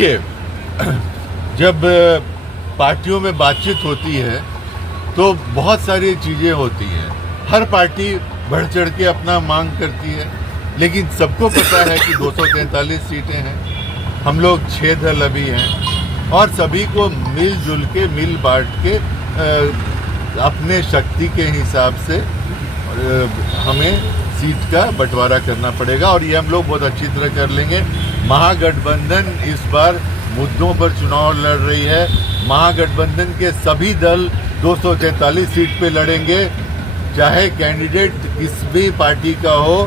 देखिए, जब पार्टियों में बातचीत होती है तो बहुत सारी चीज़ें होती हैं। हर पार्टी बढ़ चढ़ के अपना मांग करती है, लेकिन सबको पता है कि 243 सीटें हैं, हम लोग 6 दल अभी हैं और सभी को मिलजुल के मिल बांट के अपने शक्ति के हिसाब से हमें सीट का बंटवारा करना पड़ेगा और ये हम लोग बहुत अच्छी तरह कर लेंगे। महागठबंधन इस बार मुद्दों पर चुनाव लड़ रही है। महागठबंधन के सभी दल 243 सीट पे लड़ेंगे, चाहे कैंडिडेट किस भी पार्टी का हो,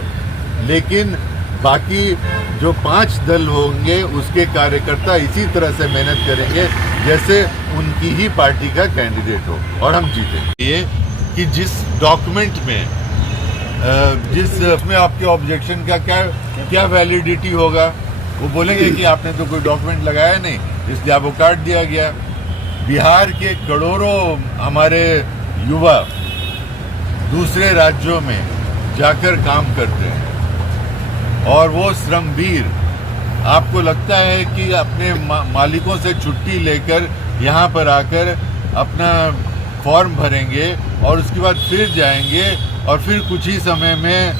लेकिन बाकी जो 5 दल होंगे उसके कार्यकर्ता इसी तरह से मेहनत करेंगे जैसे उनकी ही पार्टी का कैंडिडेट हो और हम जीतेंगे। ये कि जिस डॉक्यूमेंट में उसमें आपके ऑब्जेक्शन का क्या वैलिडिटी होगा, वो बोलेंगे कि आपने तो कोई डॉक्यूमेंट लगाया नहीं, इसलिए आपको काट दिया गया। बिहार के करोड़ों हमारे युवा दूसरे राज्यों में जाकर काम करते हैं और वो श्रमवीर, आपको लगता है कि अपने मालिकों से छुट्टी लेकर यहाँ पर आकर अपना फॉर्म भरेंगे और उसके बाद फिर जाएंगे और फिर कुछ ही समय में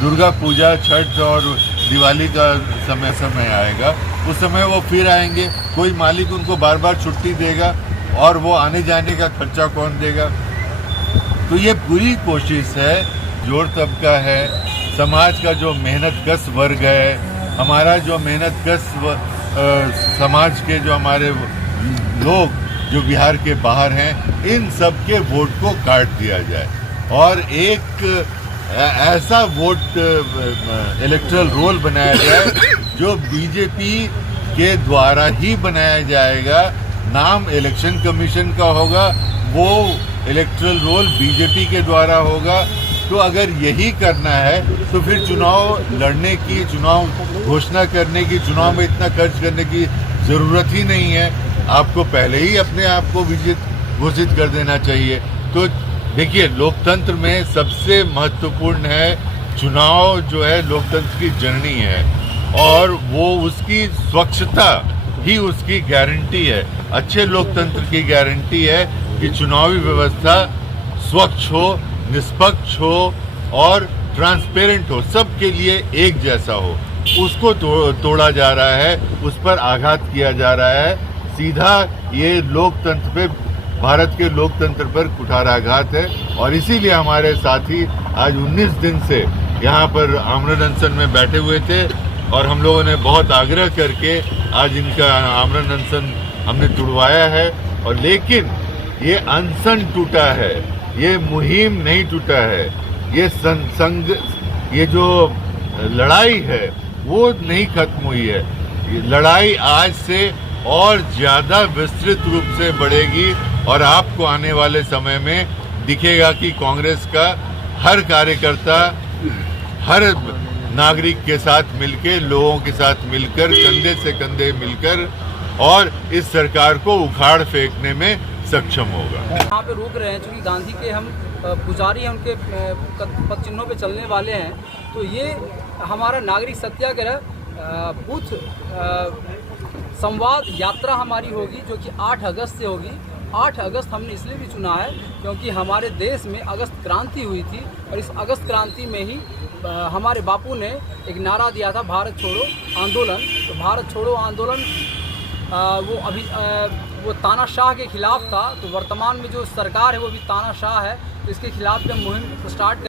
दुर्गा पूजा, छठ और दिवाली का समय आएगा, उस समय वो फिर आएंगे। कोई मालिक उनको बार बार छुट्टी देगा और वो आने जाने का खर्चा कौन देगा? तो ये पूरी कोशिश है, जोर तबका है, समाज का जो मेहनतकश वर्ग है, हमारा जो मेहनतकश समाज के जो हमारे लोग जो बिहार के बाहर हैं, इन सब के वोट को काट दिया जाए और एक ऐसा वोट इलेक्टोरल रोल बनाया जाए जो बीजेपी के द्वारा ही बनाया जाएगा। नाम इलेक्शन कमीशन का होगा, वो इलेक्टोरल रोल बीजेपी के द्वारा होगा। तो अगर यही करना है तो फिर चुनाव लड़ने की, चुनाव घोषणा करने की, चुनाव में इतना खर्च करने की ज़रूरत ही नहीं है। आपको पहले ही अपने आप को विजेता घोषित कर देना चाहिए। तो देखिए, लोकतंत्र में सबसे महत्वपूर्ण है चुनाव, जो है लोकतंत्र की जननी है और वो उसकी स्वच्छता ही उसकी गारंटी है। अच्छे लोकतंत्र की गारंटी है कि चुनावी व्यवस्था स्वच्छ हो, निष्पक्ष हो और ट्रांसपेरेंट हो, सबके लिए एक जैसा हो। उसको तोड़ा जा रहा है, उस पर आघात किया जा रहा है। सीधा ये लोकतंत्र पे, भारत के लोकतंत्र पर कुठाराघात है और इसीलिए हमारे साथी आज 19 दिन से यहाँ पर आमरण अनशन में बैठे हुए थे और हम लोगों ने बहुत आग्रह करके आज इनका आमरण अनशन हमने तुड़वाया है। और लेकिन ये अनशन टूटा है, ये मुहिम नहीं टूटा है, ये जो लड़ाई है वो नहीं खत्म हुई है। ये लड़ाई आज से और ज़्यादा विस्तृत रूप से बढ़ेगी और आपको आने वाले समय में दिखेगा कि कांग्रेस का हर कार्यकर्ता, हर नागरिक के साथ मिलकर, लोगों के साथ मिलकर, कंधे से कंधे मिलकर और इस सरकार को उखाड़ फेंकने में सक्षम होगा। यहाँ पे रोक रहे हैं क्योंकि गांधी के हम पुजारी हैं, उनके पद चिन्हों पे चलने वाले हैं। तो ये हमारा नागरिक सत्याग्रह बूथ संवाद यात्रा हमारी होगी, जो कि 8 अगस्त से होगी। 8 अगस्त हमने इसलिए भी चुना है क्योंकि हमारे देश में अगस्त क्रांति हुई थी और इस अगस्त क्रांति में ही हमारे बापू ने एक नारा दिया था, भारत छोड़ो आंदोलन। तो भारत छोड़ो आंदोलन वो अभी वो तानाशाह के खिलाफ था। तो वर्तमान में जो सरकार है वो भी तानाशाह है, तो इसके खिलाफ जब मुहिम स्टार्ट